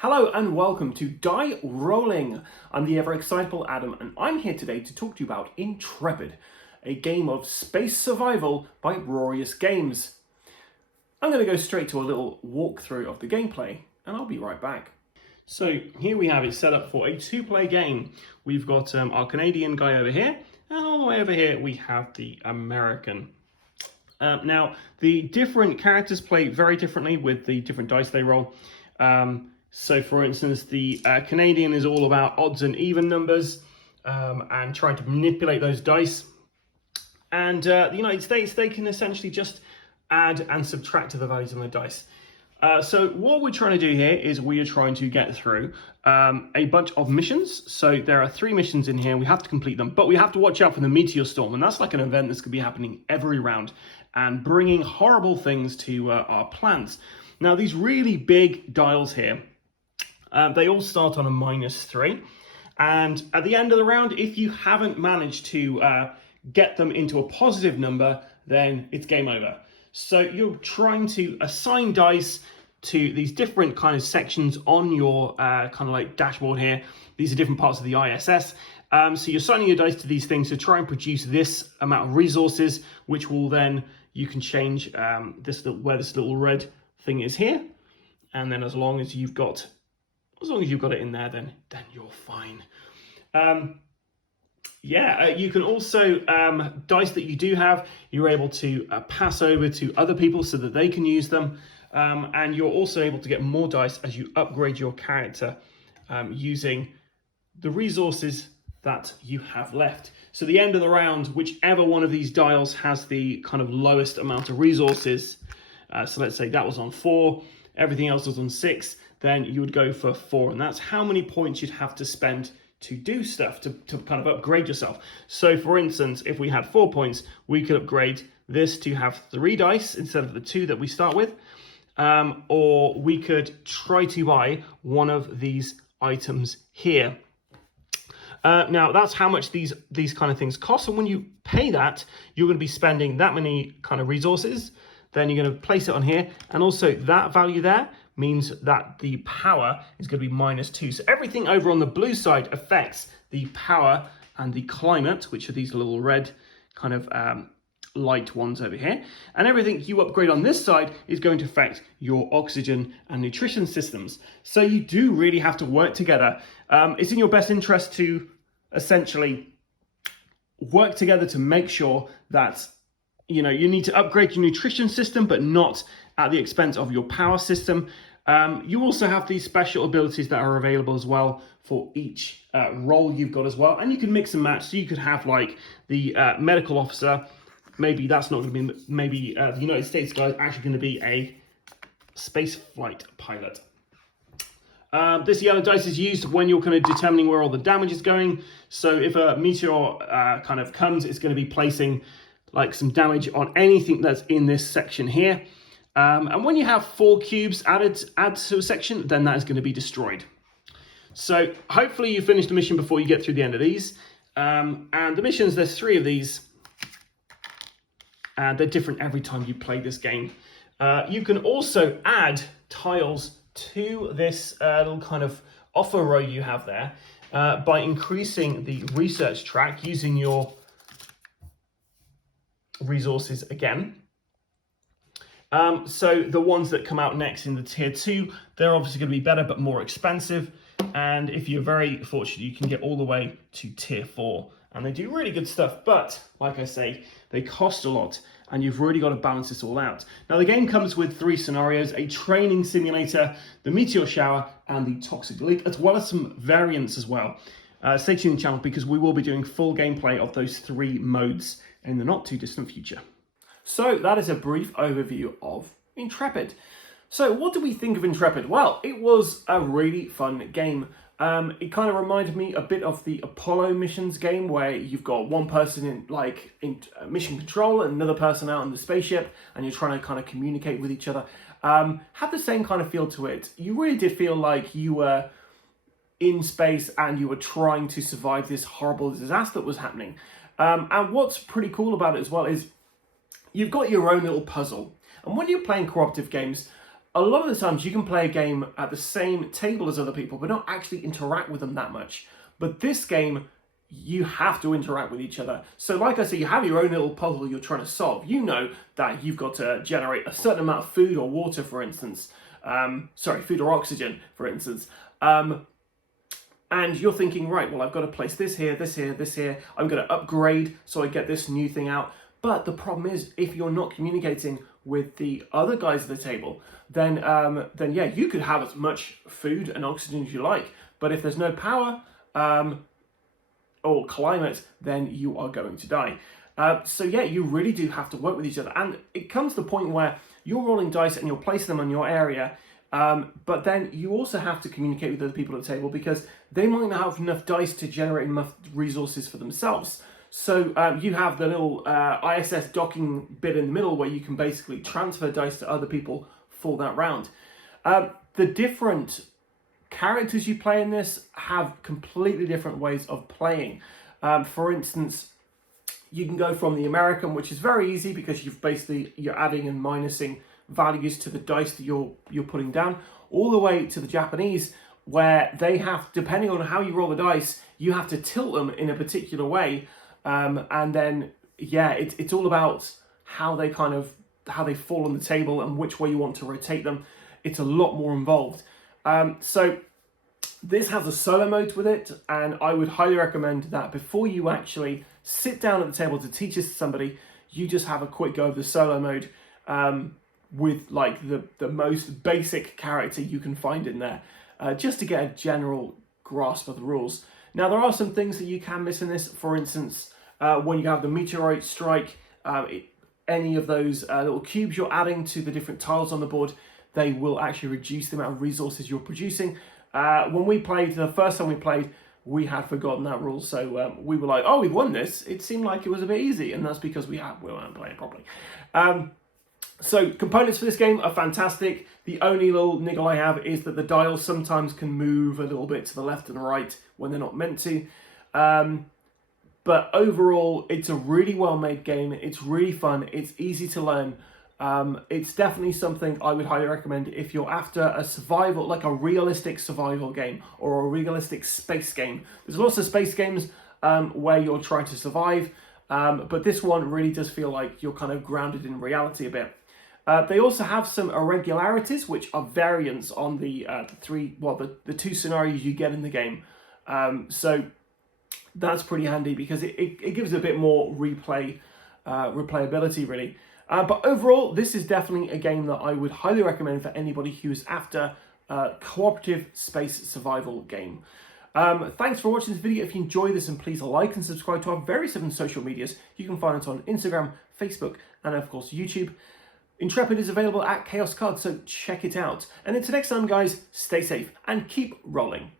Hello and welcome to Die Rollin. I'm the ever excitable Adam and I'm here today to talk to you about Intrepid, a game of space survival by Uproarious games. I'm going to go straight to a little walkthrough of the gameplay and I'll be right back. So here we have it set up for a two-player game. We've got our Canadian guy over here and all the way over here we have the American. Now the different characters play very differently with the different dice they roll. So for instance, the Canadian is all about odds and even numbers and trying to manipulate those dice. And the United States, they can essentially just add and subtract to the values on the dice. So what we're trying to do here is we are trying to get through a bunch of missions. So there are 3 missions in here. We have to complete them, but we have to watch out for the meteor storm. And that's like an event that's going to be happening every round and bringing horrible things to our plants. Now, these really big dials here, they all start on a -3, and at the end of the round, if you haven't managed to get them into a positive number, then it's game over. So you're trying to assign dice to these different kind of sections on your kind of like dashboard here. These are different parts of the ISS. So you're assigning your dice to these things to try and produce this amount of resources, which will then, you can change where this little red thing is here. And then as long as you've got it in there, then you're fine. You can also, dice that you do have, you're able to pass over to other people so that they can use them. And you're also able to get more dice as you upgrade your character using the resources that you have left. So the end of the round, whichever one of these dials has the kind of lowest amount of resources, so let's say that was on 4, everything else was on 6, then you would go for 4. And that's how many points you'd have to spend to do stuff, to kind of upgrade yourself. So for instance, if we had 4 points, we could upgrade this to have 3 dice instead of the 2 that we start with. Or we could try to buy one of these items here. Now that's how much these kind of things cost. And when you pay that, you're going to be spending that many kind of resources. Then you're going to place it on here. And also that value there means that the power is going to be -2. So everything over on the blue side affects the power and the climate, which are these little red kind of light ones over here. And everything you upgrade on this side is going to affect your oxygen and nutrition systems. So you do really have to work together. It's in your best interest to essentially work together to make sure that you need to upgrade your nutrition system, but not at the expense of your power system. You also have these special abilities that are available as well for each role you've got as well. And you can mix and match. So you could have like the medical officer. Maybe that's not going to be, maybe the United States guy is actually going to be a space flight pilot. This yellow dice is used when you're kind of determining where all the damage is going. So if a meteor kind of comes, it's going to be placing like some damage on anything that's in this section here. And when you have 4 cubes added to a section, then that is going to be destroyed. So hopefully you finish the mission before you get through the end of these. And the missions, there's 3 of these. And they're different every time you play this game. You can also add tiles to this little kind of offer row you have there by increasing the research track using your resources again. So the ones that come out next in the tier 2, they're obviously going to be better but more expensive. And if you're very fortunate, you can get all the way to tier 4. And they do really good stuff, but like I say, they cost a lot and you've really got to balance this all out. Now the game comes with 3 scenarios: a training simulator, the meteor shower, and the toxic leak, as well as some variants as well. Stay tuned to the channel because we will be doing full gameplay of those 3 modes in the not too distant future. So that is a brief overview of Intrepid. So what do we think of Intrepid? Well, it was a really fun game. It kind of reminded me a bit of the Apollo missions game where you've got one person in mission control and another person out in the spaceship and you're trying to kind of communicate with each other. Had the same kind of feel to it. You really did feel like you were in space and you were trying to survive this horrible disaster that was happening. And what's pretty cool about it as well is you've got your own little puzzle. And when you're playing cooperative games, a lot of the times you can play a game at the same table as other people, but not actually interact with them that much. But this game, you have to interact with each other. So like I said, you have your own little puzzle you're trying to solve. You know that you've got to generate a certain amount of food or water, for instance. Food or oxygen, for instance. And you're thinking, right, well, I've got to place this here, this here, this here. I'm going to upgrade so I get this new thing out. But the problem is, if you're not communicating with the other guys at the table, then yeah, you could have as much food and oxygen as you like. But if there's no power or climate, then you are going to die. So yeah, you really do have to work with each other. And it comes to the point where you're rolling dice and you're placing them on your area, but then you also have to communicate with other people at the table because they might not have enough dice to generate enough resources for themselves. So you have the little ISS docking bit in the middle where you can basically transfer dice to other people for that round. The different characters you play in this have completely different ways of playing. For instance, you can go from the American, which is very easy because you're adding and minusing values to the dice that you're putting down, all the way to the Japanese, where they have, depending on how you roll the dice, you have to tilt them in a particular way, and then yeah, it's all about how they fall on the table and which way you want to rotate them. It's a lot more involved. So this has a solo mode with it, and I would highly recommend that before you actually sit down at the table to teach this to somebody, you just have a quick go of the solo mode with like the most basic character you can find in there, just to get a general grasp of the rules. Now, there are some things that you can miss in this. For instance, when you have the meteorite strike, any of those little cubes you're adding to the different tiles on the board, they will actually reduce the amount of resources you're producing. When we played, the first time we played, we had forgotten that rule, so we were like, oh, we've won this. It seemed like it was a bit easy, and that's because we weren't playing properly. So components for this game are fantastic. The only little niggle I have is that the dials sometimes can move a little bit to the left and right when they're not meant to. But overall, it's a really well-made game. It's really fun. It's easy to learn. It's definitely something I would highly recommend if you're after a survival, like a realistic survival game or a realistic space game. There's lots of space games where you're trying to survive, but this one really does feel like you're kind of grounded in reality a bit. They also have some irregularities, which are variants on the two scenarios you get in the game. So that's pretty handy because it gives a bit more replayability, really. But overall, this is definitely a game that I would highly recommend for anybody who's after a cooperative space survival game. Thanks for watching this video. If you enjoyed this, and please like and subscribe to our various different social medias. You can find us on Instagram, Facebook, and of course YouTube. Intrepid is available at Chaos Cards, so check it out. And until next time, guys, stay safe and keep rolling.